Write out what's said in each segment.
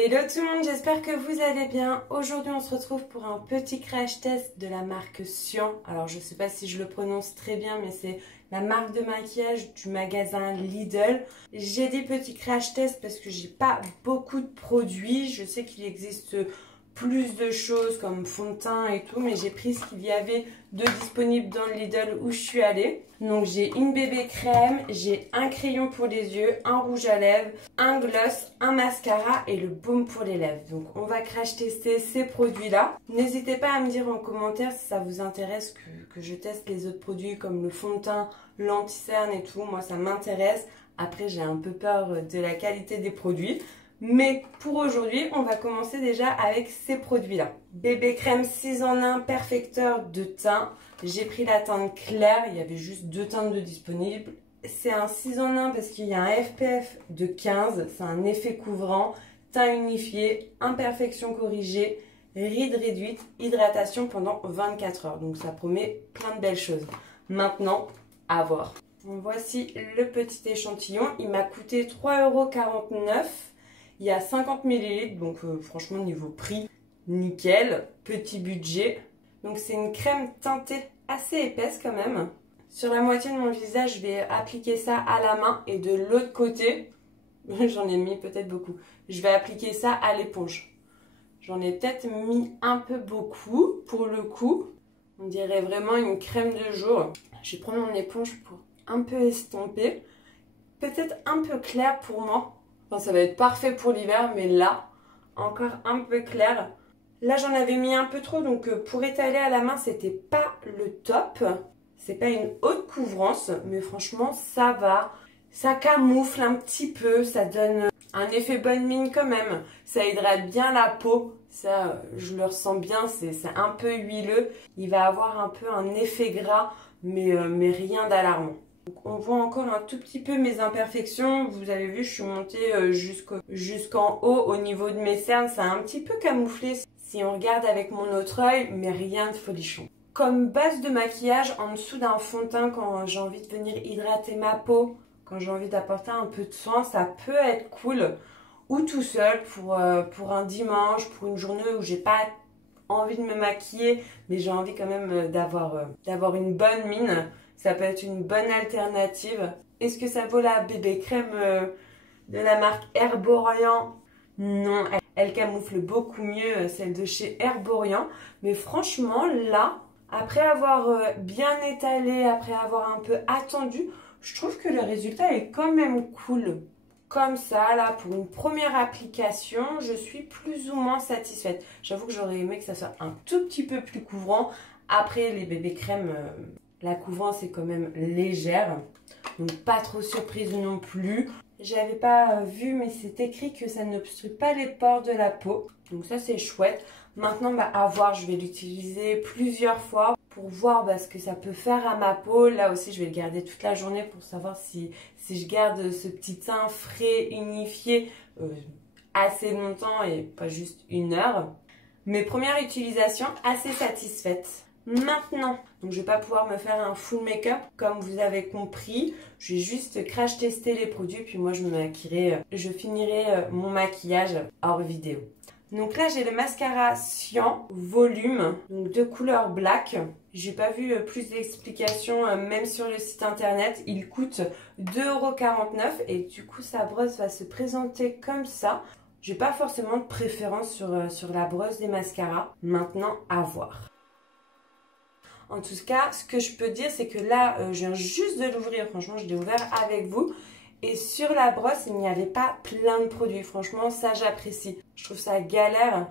Hello tout le monde, j'espère que vous allez bien. Aujourd'hui on se retrouve pour un petit crash test de la marque Sian. Alors je sais pas si je le prononce très bien, mais c'est la marque de maquillage du magasin Lidl. J'ai dit petit crash test parce que j'ai pas beaucoup de produits. Je sais qu'il existe plus de choses comme fond de teint et tout, mais j'ai pris ce qu'il y avait de disponible dans le Lidl où je suis allée. Donc j'ai une bébé crème, j'ai un crayon pour les yeux, un rouge à lèvres, un gloss, un mascara et le baume pour les lèvres. Donc on va crash tester ces produits là. N'hésitez pas à me dire en commentaire si ça vous intéresse que je teste les autres produits comme le fond de teint, l'anti-cerne et tout. Moi ça m'intéresse. Après j'ai un peu peur de la qualité des produits. Mais pour aujourd'hui, on va commencer déjà avec ces produits-là. Bébé crème 6 en 1 perfecteur de teint. J'ai pris la teinte claire, il y avait juste 2 teintes de disponibles. C'est un 6 en 1 parce qu'il y a un SPF de 15, c'est un effet couvrant, teint unifié, imperfection corrigée, rides réduites, hydratation pendant 24 heures. Donc ça promet plein de belles choses. Maintenant, à voir. Voici le petit échantillon, il m'a coûté 3,49 €. Il y a 50 ml, donc franchement niveau prix, nickel, petit budget. Donc c'est une crème teintée assez épaisse quand même. Sur la moitié de mon visage, je vais appliquer ça à la main et de l'autre côté, j'en ai mis peut-être beaucoup, je vais appliquer ça à l'éponge. J'en ai peut-être mis un peu beaucoup pour le coup. On dirait vraiment une crème de jour. Je vais prendre mon éponge pour un peu estomper. Peut-être un peu clair pour moi. Enfin, ça va être parfait pour l'hiver, mais là, encore un peu clair. Là, j'en avais mis un peu trop, donc pour étaler à la main, c'était pas le top. C'est pas une haute couvrance, mais franchement, ça va. Ça camoufle un petit peu, ça donne un effet bonne mine quand même. Ça hydrate bien la peau, ça, je le ressens bien, c'est un peu huileux. Il va avoir un peu un effet gras, mais rien d'alarmant. On voit encore un tout petit peu mes imperfections. Vous avez vu, je suis montée jusqu'en haut au niveau de mes cernes. Ça a un petit peu camouflé si on regarde avec mon autre œil, mais rien de folichon. Comme base de maquillage, en dessous d'un fond de teint, quand j'ai envie de venir hydrater ma peau, quand j'ai envie d'apporter un peu de soin, ça peut être cool. Ou tout seul pour un dimanche, pour une journée où j'ai pas envie de me maquiller, mais j'ai envie quand même d'avoir une bonne mine. Ça peut être une bonne alternative. Est-ce que ça vaut la bébé crème de la marque Herborian? Non, elle camoufle beaucoup mieux celle de chez Herborian. Mais franchement, là, après avoir bien étalé, après avoir un peu attendu, je trouve que le résultat est quand même cool. Comme ça, là, pour une première application, je suis plus ou moins satisfaite. J'avoue que j'aurais aimé que ça soit un tout petit peu plus couvrant. Après, les bébés crèmes... la couvrance est quand même légère, donc pas trop surprise non plus. J'avais pas vu, mais c'est écrit que ça n'obstrue pas les pores de la peau. Donc ça c'est chouette. Maintenant à voir, je vais l'utiliser plusieurs fois pour voir ce que ça peut faire à ma peau. Là aussi je vais le garder toute la journée pour savoir si je garde ce petit teint frais, unifié assez longtemps et pas juste 1 heure. Mes premières utilisations assez satisfaites. Maintenant, donc je vais pas pouvoir me faire un full make-up comme vous avez compris. Je vais juste crash tester les produits puis moi je me maquillerai, je finirai mon maquillage hors vidéo. Donc là j'ai le mascara Sian volume, donc de couleur black. J'ai pas vu plus d'explications même sur le site internet. Il coûte 2,49 € et du coup sa brosse va se présenter comme ça. J'ai pas forcément de préférence sur la brosse des mascaras. Maintenant à voir. En tout cas, ce que je peux dire, c'est que là, je viens juste de l'ouvrir. Franchement, je l'ai ouvert avec vous. Et sur la brosse, il n'y avait pas plein de produits. Franchement, ça, j'apprécie. Je trouve ça galère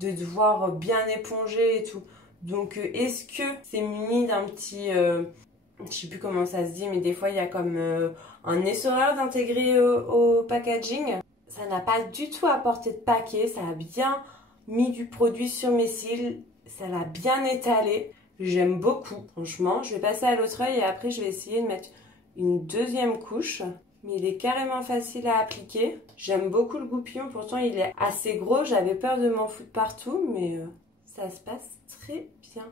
de devoir bien éponger et tout. Donc, est-ce que c'est muni d'un petit... je sais plus comment ça se dit, mais des fois, il y a comme un essoreur d'intégrer au packaging. Ça n'a pas du tout apporté de paquet. Ça a bien mis du produit sur mes cils. Ça l'a bien étalé. J'aime beaucoup, franchement. Je vais passer à l'autre œil et après je vais essayer de mettre une deuxième couche. Mais il est carrément facile à appliquer. J'aime beaucoup le goupillon, pourtant il est assez gros. J'avais peur de m'en foutre partout, mais ça se passe très bien.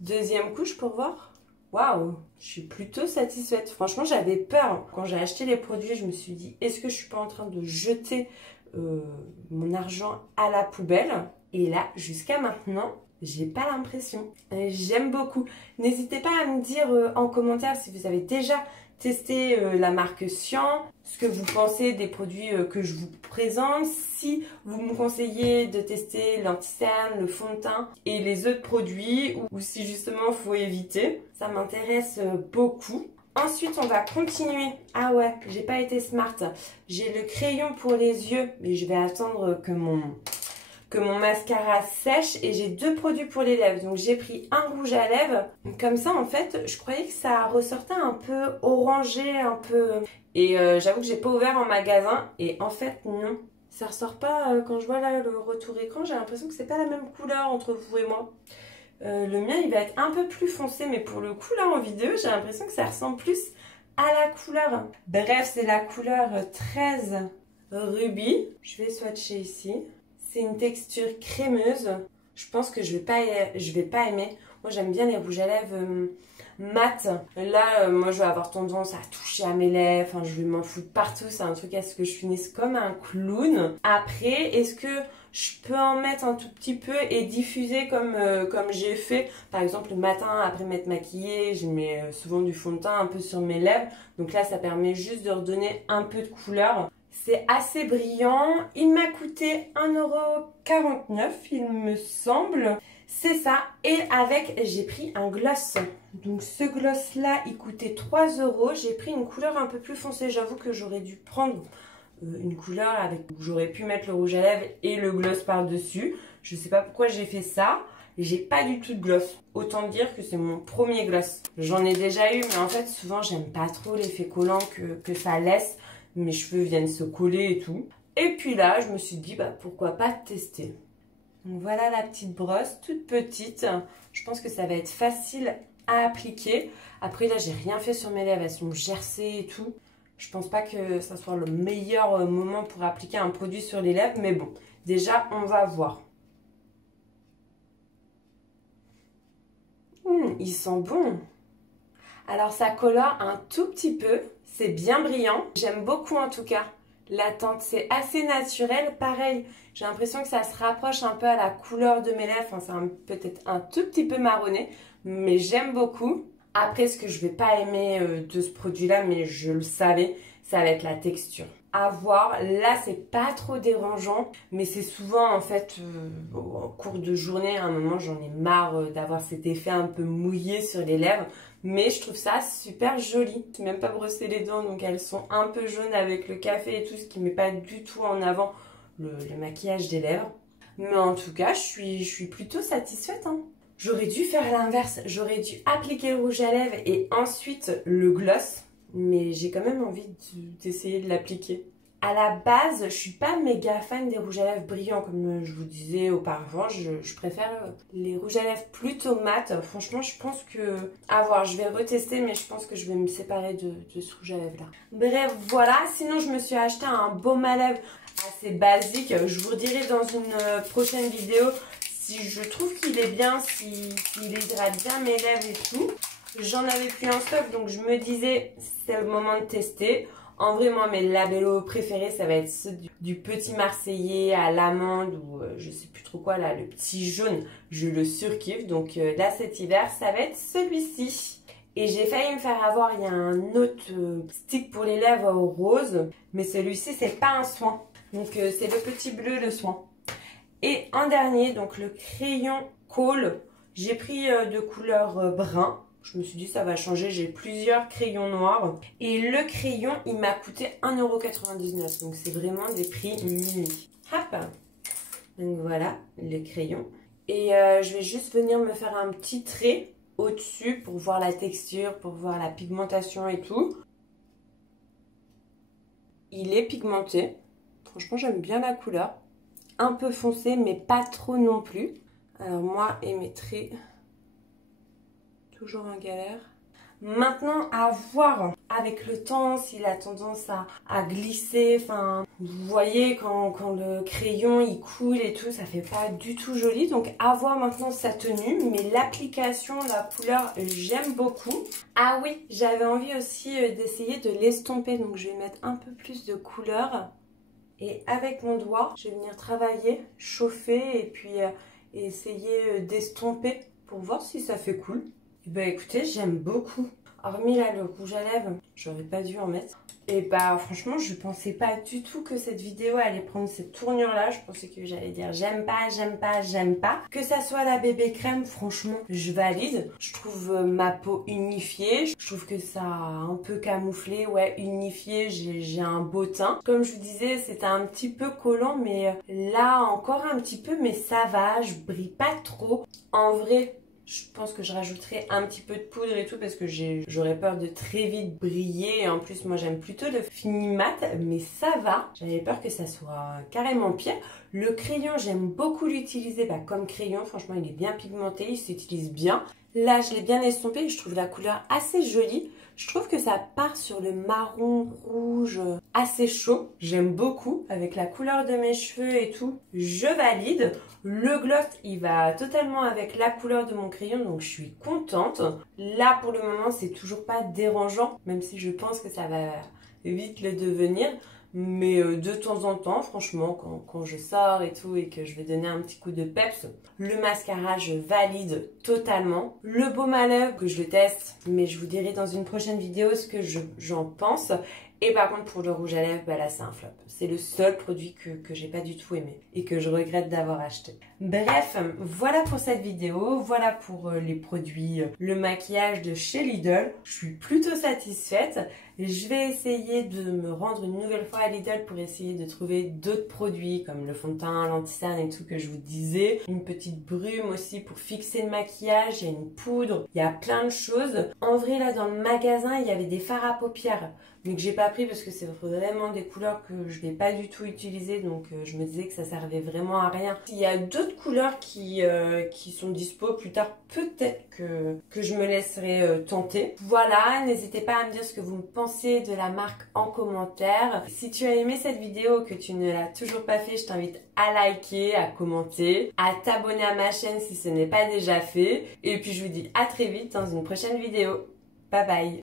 Deuxième couche pour voir. Waouh, je suis plutôt satisfaite. Franchement, j'avais peur. Quand j'ai acheté les produits, je me suis dit, est-ce que je suis pas en train de jeter mon argent à la poubelle. Et là, jusqu'à maintenant, j'ai pas l'impression. J'aime beaucoup. N'hésitez pas à me dire en commentaire si vous avez déjà testé la marque Cyan, ce que vous pensez des produits que je vous présente, si vous me conseillez de tester l'anti-cerne, le fond de teint et les autres produits, ou si justement il faut éviter. Ça m'intéresse beaucoup. Ensuite, on va continuer. Ah ouais, j'ai pas été smart. J'ai le crayon pour les yeux, mais je vais attendre que mon mascara sèche, et j'ai 2 produits pour les lèvres. Donc j'ai pris un rouge à lèvres. Comme ça, en fait, je croyais que ça ressortait un peu orangé, un peu... Et j'avoue que j'ai pas ouvert en magasin. Et en fait, non. Ça ressort pas. Quand je vois là le retour écran, j'ai l'impression que c'est pas la même couleur entre vous et moi. Le mien, il va être un peu plus foncé. Mais pour le coup, là, en vidéo, j'ai l'impression que ça ressemble plus à la couleur. Bref, c'est la couleur 13 Ruby. Je vais swatcher ici. C'est une texture crémeuse. Je pense que je vais pas aimer. Moi, j'aime bien les rouges à lèvres mat. Là, moi, je vais avoir tendance à toucher à mes lèvres. Enfin, je vais m'en foutre partout. C'est un truc à ce que je finisse comme un clown. Après, est-ce que je peux en mettre un tout petit peu et diffuser comme j'ai fait? Par exemple, le matin, après m'être maquillée, je mets souvent du fond de teint un peu sur mes lèvres. Donc là, ça permet juste de redonner un peu de couleur. C'est assez brillant. Il m'a coûté 1,49 €, il me semble. C'est ça. Et avec, j'ai pris un gloss. Donc ce gloss-là, il coûtait 3 €. J'ai pris une couleur un peu plus foncée. J'avoue que j'aurais dû prendre une couleur avec où j'aurais pu mettre le rouge à lèvres et le gloss par-dessus. Je sais pas pourquoi j'ai fait ça. J'ai pas du tout de gloss. Autant dire que c'est mon premier gloss. J'en ai déjà eu, mais en fait, souvent, j'aime pas trop l'effet collant que ça laisse. Mes cheveux viennent se coller et tout. Et puis là, je me suis dit, bah pourquoi pas tester. Donc voilà la petite brosse, toute petite. Je pense que ça va être facile à appliquer. Après là, j'ai rien fait sur mes lèvres, elles sont gercées et tout. Je pense pas que ça soit le meilleur moment pour appliquer un produit sur les lèvres. Mais bon, déjà, on va voir. Il sent bon. Alors ça colore un tout petit peu. C'est bien brillant. J'aime beaucoup en tout cas. La teinte, c'est assez naturel. Pareil, j'ai l'impression que ça se rapproche un peu à la couleur de mes lèvres. Enfin, c'est peut-être un tout petit peu marronné. Mais j'aime beaucoup. Après, ce que je vais pas aimer de ce produit-là, mais je le savais, ça va être la texture. À voir, là c'est pas trop dérangeant, mais c'est souvent en fait au cours de journée, à un moment j'en ai marre d'avoir cet effet un peu mouillé sur les lèvres, mais je trouve ça super joli. Je n'ai même pas brossé les dents, donc elles sont un peu jaunes avec le café et tout, ce qui met pas du tout en avant le maquillage des lèvres. Mais en tout cas, je suis plutôt satisfaite, hein. J'aurais dû faire l'inverse, j'aurais dû appliquer le rouge à lèvres et ensuite le gloss. Mais j'ai quand même envie d'essayer de l'appliquer. À la base, je suis pas méga fan des rouges à lèvres brillants, comme je vous disais auparavant. Je préfère les rouges à lèvres plutôt mat. Franchement, je pense que... À voir, je vais retester, mais je pense que je vais me séparer de ce rouge à lèvres là. Bref, voilà. Sinon, je me suis acheté un baume à lèvres assez basique. Je vous redirai dans une prochaine vidéo si je trouve qu'il est bien, s'il hydrate bien mes lèvres et tout. J'en avais plus en stock, donc je me disais c'est le moment de tester. En vrai, moi, mes labellos préférés, ça va être ceux du petit Marseillais à l'amande ou je sais plus trop quoi, là, le petit jaune. Je le surkiffe. Donc là, cet hiver, ça va être celui-ci. Et j'ai failli me faire avoir, il y a un autre stick pour les lèvres rose. Mais celui-ci, c'est pas un soin. Donc c'est le petit bleu, le soin. Et en dernier, donc le crayon Kohl. J'ai pris de couleur brun. Je me suis dit ça va changer, j'ai plusieurs crayons noirs. Et le crayon, il m'a coûté 1,99 €. Donc c'est vraiment des prix mini. Hop. Donc voilà, le crayon. Et je vais juste venir me faire un petit trait au-dessus pour voir la texture, pour voir la pigmentation et tout. Il est pigmenté. Franchement, j'aime bien la couleur. Un peu foncé, mais pas trop non plus. Alors moi et mes traits... toujours en galère. Maintenant, à voir avec le temps s'il a tendance à glisser. Enfin, vous voyez quand le crayon il coule et tout, ça fait pas du tout joli. Donc à voir maintenant sa tenue. Mais l'application, la couleur, j'aime beaucoup. Ah oui, j'avais envie aussi d'essayer de l'estomper. Donc je vais mettre un peu plus de couleur. Et avec mon doigt, je vais venir travailler, chauffer et puis essayer d'estomper pour voir si ça fait cool. Et bah écoutez, j'aime beaucoup. Hormis là le rouge à lèvres, j'aurais pas dû en mettre. Et bah franchement, je pensais pas du tout que cette vidéo allait prendre cette tournure là. Je pensais que j'allais dire j'aime pas, j'aime pas, j'aime pas. Que ça soit la bébé crème, franchement, je valide. Je trouve ma peau unifiée. Je trouve que ça a un peu camouflé, ouais, unifié. J'ai un beau teint. Comme je vous disais, c'était un petit peu collant, mais là encore un petit peu, mais ça va. Je brille pas trop. En vrai, je pense que je rajouterai un petit peu de poudre et tout parce que j'aurais peur de très vite briller. Et en plus, moi, j'aime plutôt le fini mat, mais ça va. J'avais peur que ça soit carrément pire. Le crayon, j'aime beaucoup l'utiliser comme crayon. Franchement, il est bien pigmenté, il s'utilise bien. Là, je l'ai bien estompé et je trouve la couleur assez jolie. Je trouve que ça part sur le marron rouge assez chaud. J'aime beaucoup avec la couleur de mes cheveux et tout. Je valide. Le gloss, il va totalement avec la couleur de mon crayon, donc je suis contente. Là, pour le moment, c'est toujours pas dérangeant, même si je pense que ça va vite le devenir. Mais de temps en temps, franchement, quand je sors et tout et que je vais donner un petit coup de peps, le mascara, je valide totalement. Le baume à lèvres, que je le teste, mais je vous dirai dans une prochaine vidéo ce que j'en pense. Et par contre, pour le rouge à lèvres, bah là, c'est un flop. C'est le seul produit que j'ai pas du tout aimé et que je regrette d'avoir acheté. Bref, voilà pour cette vidéo. Voilà pour les produits, le maquillage de chez Lidl. Je suis plutôt satisfaite. Je vais essayer de me rendre une nouvelle fois à Lidl pour essayer de trouver d'autres produits comme le fond de teint, l'anti-cerne et tout que je vous disais. Une petite brume aussi pour fixer le maquillage. Il y a une poudre. Il y a plein de choses. En vrai, là, dans le magasin, il y avait des fards à paupières. Mais que j'ai pas pris parce que c'est vraiment des couleurs que je n'ai pas du tout utilisées. Donc, je me disais que ça servait vraiment à rien. Il y a d'autres couleurs qui sont dispo plus tard. Peut-être que je me laisserai tenter. Voilà, n'hésitez pas à me dire ce que vous pensez de la marque en commentaire. Si tu as aimé cette vidéo, que tu ne l'as toujours pas fait, je t'invite à liker, à commenter, à t'abonner à ma chaîne si ce n'est pas déjà fait. Et puis je vous dis à très vite dans une prochaine vidéo. Bye bye!